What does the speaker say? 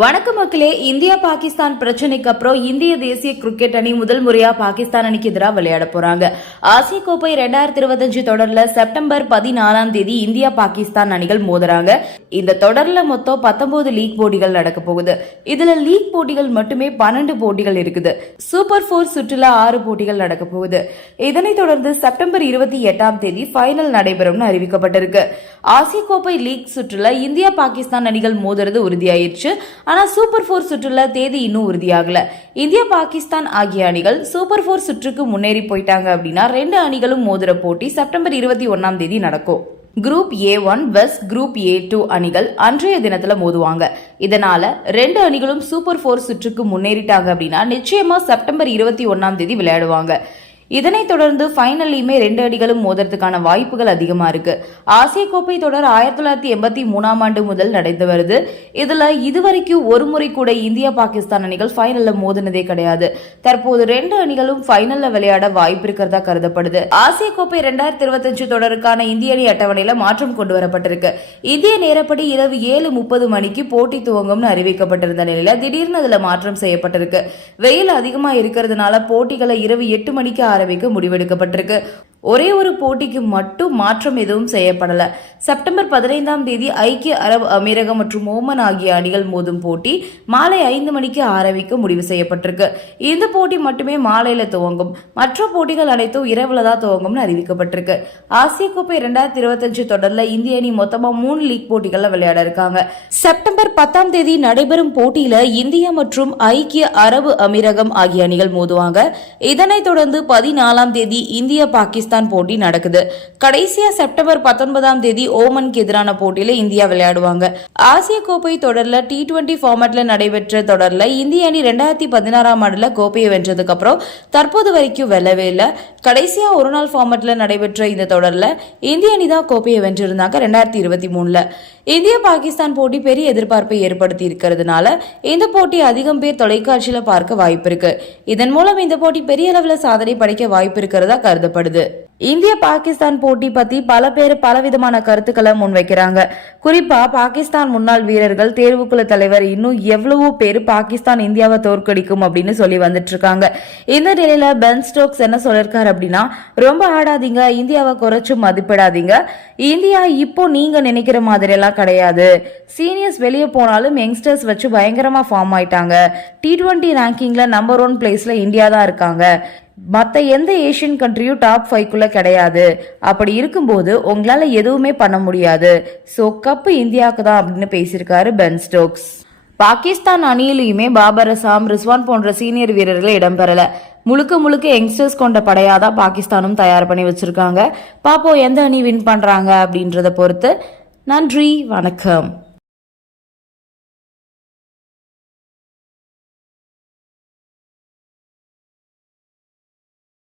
வணக்க மக்களே. இந்தியா பாகிஸ்தான் பிரச்சனைக்கு அப்புறம் இந்திய தேசிய கிரிக்கெட் அணி முதல் முறையா பாகிஸ்தான் அணிக்கு எதிராக விளையாட போறாங்க. ஆசிய கோப்பை ரெண்டாயிரத்தி இருபத்தஞ்சு தொடர்ல செப்டம்பர் பதினாலாம் தேதி இந்தியா பாகிஸ்தான் அணிகள் மோதுறாங்க. இந்த தொடர்ல மொத்தம் பத்தொன்பது லீக் போட்டிகள் நடக்க போகுது. இதுல லீக் போட்டிகள் மட்டுமே பன்னெண்டு போட்டிகள் இருக்குது. சூப்பர் போர் சுற்றுலா ஆறு போட்டிகள் நடக்க போகுது. இதனைத் தொடர்ந்து செப்டம்பர் இருபத்தி எட்டாம் தேதி ஃபைனல் நடைபெறும்னு அறிவிக்கப்பட்டிருக்கு. ஆசிய கோப்பை லீக் சுற்றுலா இந்தியா பாகிஸ்தான் அணிகள் மோதுறது உறுதியாயிருச்சு. ஆனா சூப்பர் போர் சுற்றுல தேதி இன்னும் உறுதியாகல. இந்தியா பாகிஸ்தான் ஆகிய அணிகள் சூப்பர் போர் சுற்றுக்கு முன்னேறி போயிட்டாங்க அப்படின்னா ரெண்டு அணிகளும் மோதுற போட்டி செப்டம்பர் இருபத்தி ஒன்னாம் தேதி நடக்கும். Group A one west group A two அணிகள் அன்றைய தினத்துல மோதுவாங்க. இதனால ரெண்டு அணிகளும் சூப்பர் போர் சுற்றுக்கு முன்னேறிட்டாங்க அப்படின்னா நிச்சயமா செப்டம்பர் இருபத்தி ஒன்னாம் தேதி விளையாடுவாங்க. இதனைத் தொடர்ந்து ஃபைனல்லையுமே ரெண்டு அணிகளும் மோதுறதுக்கான வாய்ப்புகள் அதிகமா இருக்கு. ஆசிய கோப்பை தொடர் ஆயிரத்தி தொள்ளாயிரத்தி எண்பத்தி மூணாம் ஆண்டு முதல் நடந்து வருது. இதுல இதுவரைக்கும் ஒரு முறை கூட இந்தியா பாகிஸ்தான் அணிகள் ஃபைனல்ல மோதினதே கிடையாது. தற்போது ரெண்டு அணிகளும் ஃபைனல்ல விளையாட வாய்ப்பு இருக்கிறதா கருதப்படுது. ஆசிய கோப்பை ரெண்டாயிரத்தி இருபத்தஞ்சு தொடருக்கான இந்திய அணி அட்டவணையில மாற்றம் கொண்டு வரப்பட்டிருக்கு இந்திய நேரப்படி இரவு ஏழு முப்பது மணிக்கு போட்டி துவங்கும்னு அறிவிக்கப்பட்டிருந்த நிலையில திடீர்னு அதுல மாற்றம் செய்யப்பட்டிருக்கு. வெயில் அதிகமா இருக்கிறதுனால போட்டிகளை இரவு எட்டு மணிக்கு ஆரம்பிக்க முடிவெடுக்கப்பட்டிருக்கு. ஒரே ஒரு போட்டிக்கு மட்டும் மாற்றம் எதுவும் செய்யப்படல. செப்டம்பர் பதினைந்தாம் தேதி ஐக்கிய அரபு அமீரகம் மற்றும் ஓமன் ஆகிய அணிகள் மோதும் போட்டி மாலை ஐந்து மணிக்கு ஆரம்பிக்க முடிவு செய்யப்பட்டிருக்கு. இந்த போட்டி மட்டுமே மாலையில துவங்கும். மற்ற போட்டிகள் அனைத்தும் இரவுல தான் துவங்கும்னு அறிவிக்கப்பட்டிருக்கு. ஆசிய கோப்பை இரண்டாயிரத்தி இருபத்தஞ்சு தொடர்ல இந்திய அணி மொத்தமா மூணு லீக் போட்டிகள்ல விளையாட இருக்காங்க. செப்டம்பர் பத்தாம் தேதி நடைபெறும் போட்டியில இந்திய மற்றும் ஐக்கிய அரபு அமீரகம் ஆகிய அணிகள் மோதுவாங்க. இதனைத் தொடர்ந்து பதினாலாம் தேதி இந்திய பாகிஸ்தான் போட்டி நடக்குது. கடைசியா செப்டம்பர் பத்தொன்பதாம் தேதி ஓமனுக்கு எதிரான போட்டியில இந்தியா விளையாடுவாங்க. ஆசிய கோப்பை தொடர்ல டி டுவெண்டி ஃபார்மேட்ல நடைபெற்ற தொடர்ல இந்திய அணி ரெண்டாயிரத்தி பதினாறாம் ஆண்டுல கோப்பையை வென்றதுக்கு அப்புறம் தற்போது வரைக்கும் வெல்லவே இல்ல. கடைசியா ஒரு நாள் ஃபார்மேட்ல நடைபெற்ற இந்த தொடர்ல இந்திய அணி தான் கோப்பையை வென்றிருந்தாங்க ரெண்டாயிரத்தி இருபத்தி மூணுல. இந்திய பாகிஸ்தான் போட்டி பெரிய எதிர்பார்ப்பை ஏற்படுத்தி இருக்கிறதுனால இந்த போட்டி அதிகம் பேர் தொலைக்காட்சியில பார்க்க வாய்ப்பு இருக்கு. இதன் மூலம் இந்த போட்டி பெரிய அளவுல சாதனை படைக்க வாய்ப்பு இருக்கிறதா கருதப்படுது. good இந்திய பாகிஸ்தான் போட்டி பத்தி பல பேர் பலவிதமான கருத்துக்களை முன்வைக்கிறாங்க. குறிப்பா பாகிஸ்தான் முன்னாள் வீரர்கள் தேர்வுக்குழு தலைவர் இன்னும் எவ்வளவோ பேர் பாகிஸ்தான் இந்தியாவை தோற்கடிக்கும் அப்படின்னு சொல்லி வந்துட்டு இருக்காங்க இந்த நிலையில பென் ஸ்டோக்ஸ் என்ன சொல்லிருக்காரு அப்படின்னா ரொம்ப ஆடாதீங்க இந்தியாவை குறைச்சு மதிப்பிடாதீங்க. இந்தியா இப்போ நீங்க நினைக்கிற மாதிரி எல்லாம் கிடையாது. சீனியர்ஸ் வெளியே போனாலும் யங்ஸ்டர்ஸ் வச்சு பயங்கரமா ஃபார்ம் ஆயிட்டாங்க. டி டுவெண்ட்டி ரேங்கிங்ல நம்பர் ஒன் பிளேஸ்ல இந்தியா தான் இருக்காங்க. மற்ற எந்த ஏஷியன் கண்ட்ரியும் டாப் ஃபைவ்க்குள்ள கிடையாது. அப்படி இருக்கும்போது உங்களால எதுவுமே பண்ண முடியாது. ஸோ கப்பு இந்தியாவுக்கு தான் அப்படின்னு பேசியிருக்காரு பென் ஸ்டோக்ஸ். பாகிஸ்தான் அணியிலையுமே பாபர் அசாம் ரிஸ்வான் போன்ற சீனியர் வீரர்கள் இடம்பெறல. முழுக்க முழுக்க யங்ஸ்டர்ஸ் கொண்ட படையாதான் பாகிஸ்தானும் தயார் பண்ணி வச்சிருக்காங்க. பாப்போம் எந்த அணி வின் பண்றாங்க அப்படின்றத பொறுத்து. நன்றி வணக்கம்.